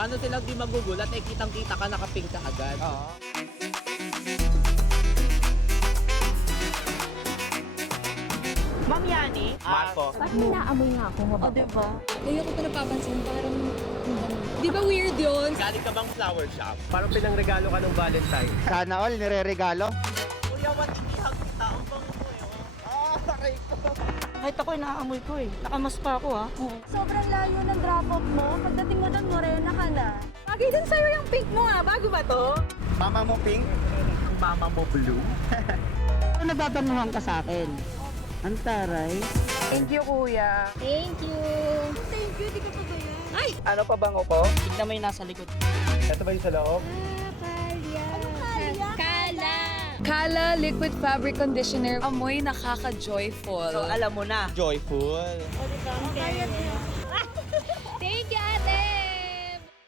Paano sila di magugulat? Eh, kitang-kita ka, nakapink ka agad. Oo. Ma'am Yani? Marco. Bakit may naamoy nga ako? O, diba? Ngayon ko pa napapansin, parang... Di ba weird yun? Galing ka bang flower shop? Parang pinangregalo ka ng Valentine. Sana all, nire-regalo. Kuya, what inihag kita? Ang bango mo eh. Aray ko. Kahit ako inaamoy ko eh. Nakamas pa ako ha. Sobrang layo ng drop-off mo. Pagdating mo doon, morena ka na. Bagay din sa'yo yung pink mo ha. Bago ba to? Mama mo pink, Ang mama mo blue. nagtatanungan ka sa akin. Ang taray. Thank you, kuya. Thank you. Thank you, di ka pa ba yan? Ay! Ano pa bango ko? Tignan mo yung nasa likod. Ito ba yung sa loob? Kala Liquid Fabric Conditioner. Amoy nakaka-joyful. So, alam mo na. Joyful. O, diba?